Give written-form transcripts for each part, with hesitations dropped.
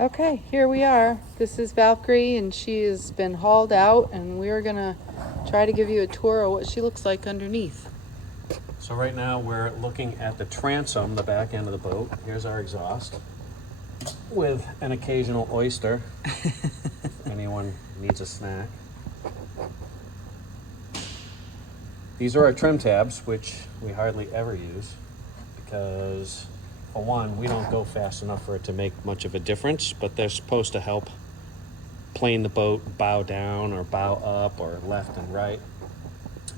Okay, here we are. This is Valkyrie, and she has been hauled out, and we're gonna try to give you a tour of what she looks like underneath. So right now we're looking at the transom, the back end of the boat. Here's our exhaust with an occasional oyster. If anyone needs a snack. These are our trim tabs, which we hardly ever use because, for one, we don't go fast enough for it to make much of a difference, but they're supposed to help plane the boat bow down or bow up or left and right.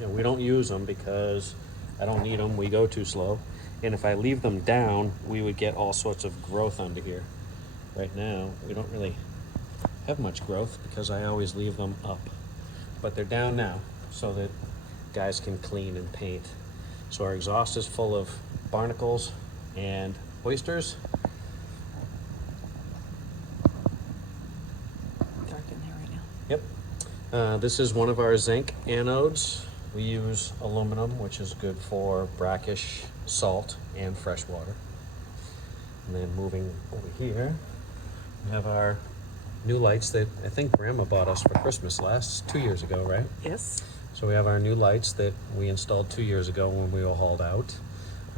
We don't use them because I don't need them. We go too slow. And if I leave them down, we would get all sorts of growth under here. Right now, we don't really have much growth because I always leave them up. But they're down now so that guys can clean and paint. So our exhaust is full of barnacles and oysters. Dark in there right now. Yep. This is one of our zinc anodes. We use aluminum, which is good for brackish, salt, and fresh water. And then moving over here, we have our new lights that I think Grandma bought us for Christmas 2 years ago, right? Yes. So we have our new lights that we installed 2 years ago when we were hauled out.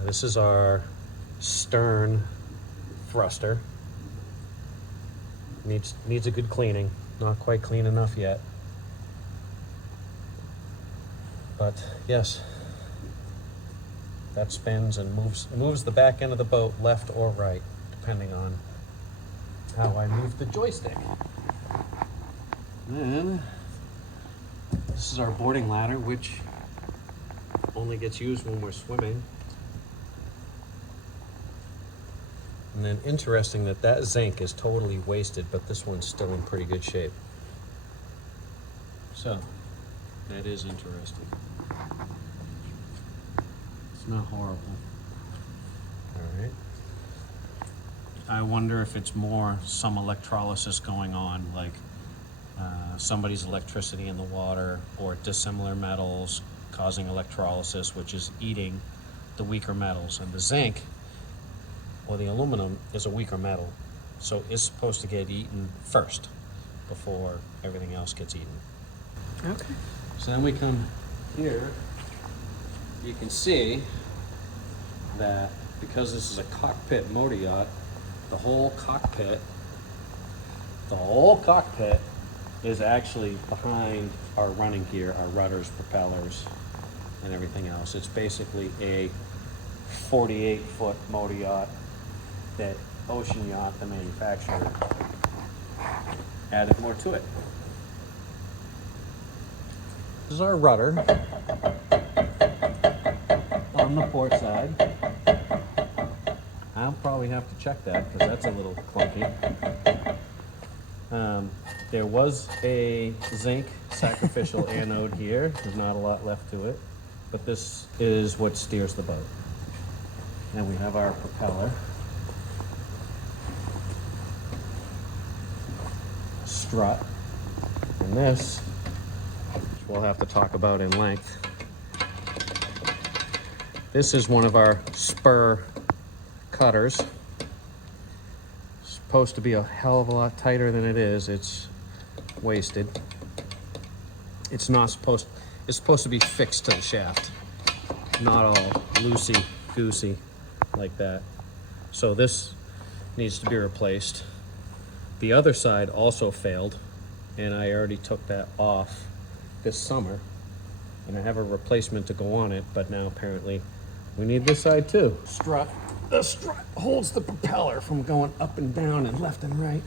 This is our stern thruster. Needs a good cleaning. Not quite clean enough yet. But yes, that spins and moves the back end of the boat left or right, depending on how I move the joystick. Then this is our boarding ladder, which only gets used when we're swimming. And then interesting that zinc is totally wasted, but this one's still in pretty good shape. So that is interesting. It's not horrible. All right. I wonder if it's more some electrolysis going on, like somebody's electricity in the water or dissimilar metals causing electrolysis, which is eating the weaker metals. And the zinc or the aluminum is a weaker metal, so it's supposed to get eaten first before everything else gets eaten. Okay. So then we come here. You can see that because this is a cockpit motor yacht, the whole cockpit is actually behind our running gear, our rudders, propellers, and everything else. It's basically a 48-foot motor yacht that Ocean Yacht, the manufacturer, added more to it. This is our rudder on the port side. I'll probably have to check that because that's a little clunky. There was a zinc sacrificial anode here. There's not a lot left to it, but this is what steers the boat. And we have our propeller. Strut. And this, which we'll have to talk about in length. This is one of our spur cutters. It's supposed to be a hell of a lot tighter than it is. It's wasted. It's supposed to be fixed to the shaft, not all loosey-goosey like that. So this needs to be replaced. The other side also failed, and I already took that off this summer, and I have a replacement to go on it, but now apparently we need this side too. The strut holds the propeller from going up and down and left and right,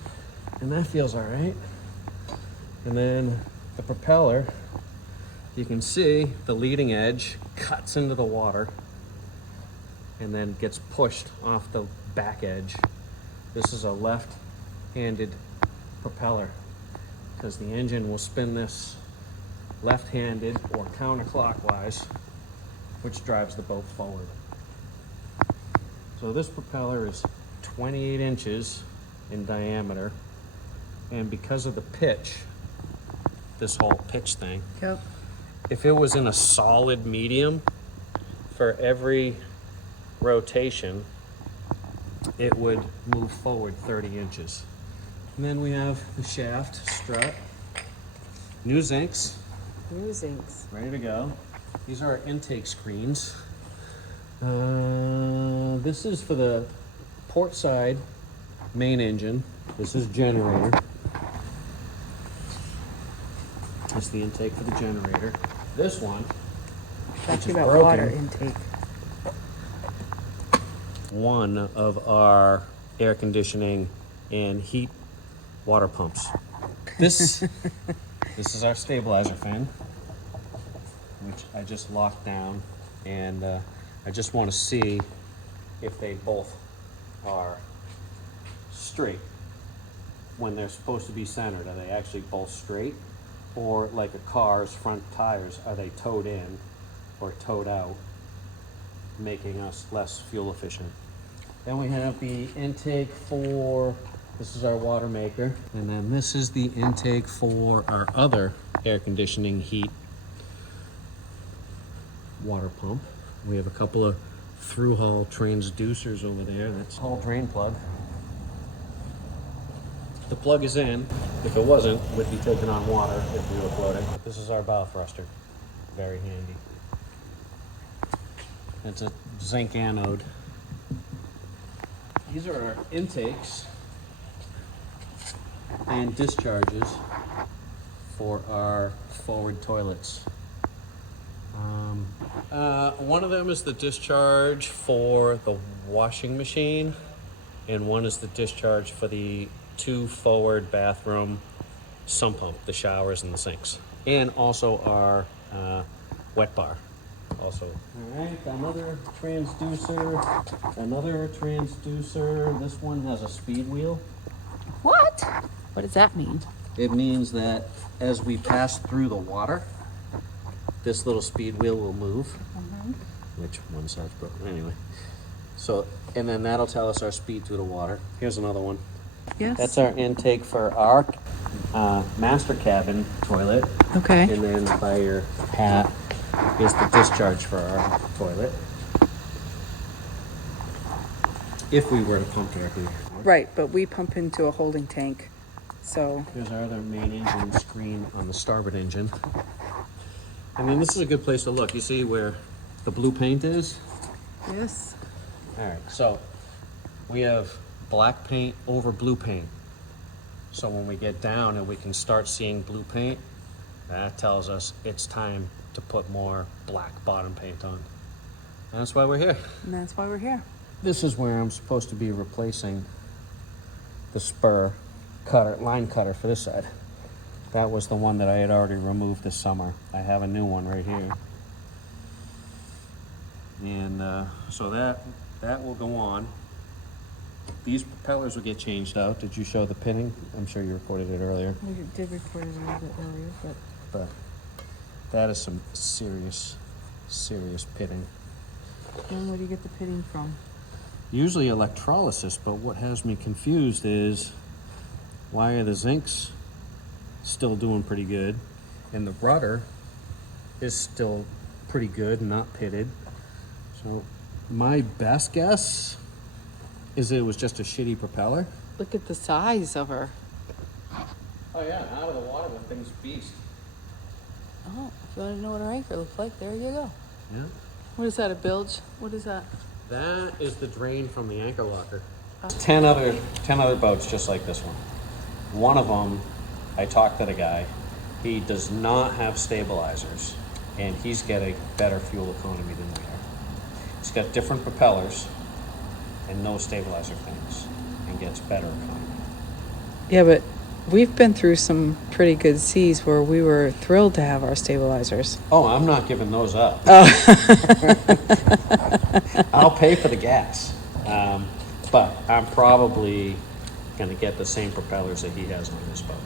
and that feels all right. And then the propeller, you can see the leading edge cuts into the water and then gets pushed off the back edge. This is a left-handed propeller because the engine will spin this left-handed or counterclockwise, which drives the boat forward. So this propeller is 28 inches in diameter, and because of the pitch, this whole pitch thing, Yep. if it was in a solid medium, for every rotation, it would move forward 30 inches. And then we have the shaft strut. New zincs, Musings. ready to go. These are our intake screens. This is for the port side main engine. This is generator. This is the intake for the generator. This one, which Talking is about broken, water intake. one of our air conditioning and heat water pumps. This is our stabilizer fan, which I just locked down, and I just want to see if they both are straight when they're supposed to be centered. Are they actually both straight, or like a car's front tires, are they towed in or towed out, making us less fuel efficient? Then we have the intake for, this is our water maker, and then this is the intake for our other air conditioning heat water pump. We have a couple of through-hull transducers over there. That's hull drain plug. The plug is in. If it wasn't, we'd be taking on water if we were floating. This is our bow thruster. Very handy. It's a zinc anode. These are our intakes and discharges for our forward toilets. One of them is the discharge for the washing machine, and one is the discharge for the 2 forward bathroom sump pump, the showers and the sinks, and also our wet bar. Also, all right, another transducer. This one has a speed wheel. What? What does that mean? It means that as we pass through the water, this little speed wheel will move. Which one side's broken anyway. So, and then that'll tell us our speed through the water. Here's another one. Yes. That's our intake for our master cabin toilet. Okay. And then by your hat is the discharge for our toilet. If we were to pump directly. Right, but we pump into a holding tank, so. Here's our other main engine screen on the starboard engine. And then this is a good place to look. You see where the blue paint is? Yes. All right, so we have black paint over blue paint. So when we get down and we can start seeing blue paint, that tells us it's time to put more black bottom paint on. And that's why we're here. And that's why we're here. This is where I'm supposed to be replacing the spur cutter, line cutter for this side. That was the one that I had already removed this summer. I have a new one right here. And so that will go on. These propellers will get changed out. Did you show the pinning? I'm sure you recorded it earlier. We did record it a little bit earlier, But that is some serious pitting. then where do you get the pitting from? Usually electrolysis, but what has me confused is why are the zincs still doing pretty good and the rudder is still pretty good, not pitted. So my best guess is it was just a shitty propeller. Look at the size of her. Oh yeah, out of the water the thing's beast. Oh, if you want to know what her anchor looks like, there you go. Yeah. What is that, a bilge? What is that? That is the drain from the anchor locker. 10 other boats just like this one. One of them, I talked to the guy. He does not have stabilizers, and he's getting better fuel economy than we are. He's got different propellers and no stabilizer things, and gets better economy. Yeah, but we've been through some pretty good seas where we were thrilled to have our stabilizers. Oh, I'm not giving those up. Oh. I'll pay for the gas, but I'm probably going to get the same propellers that he has on his boat.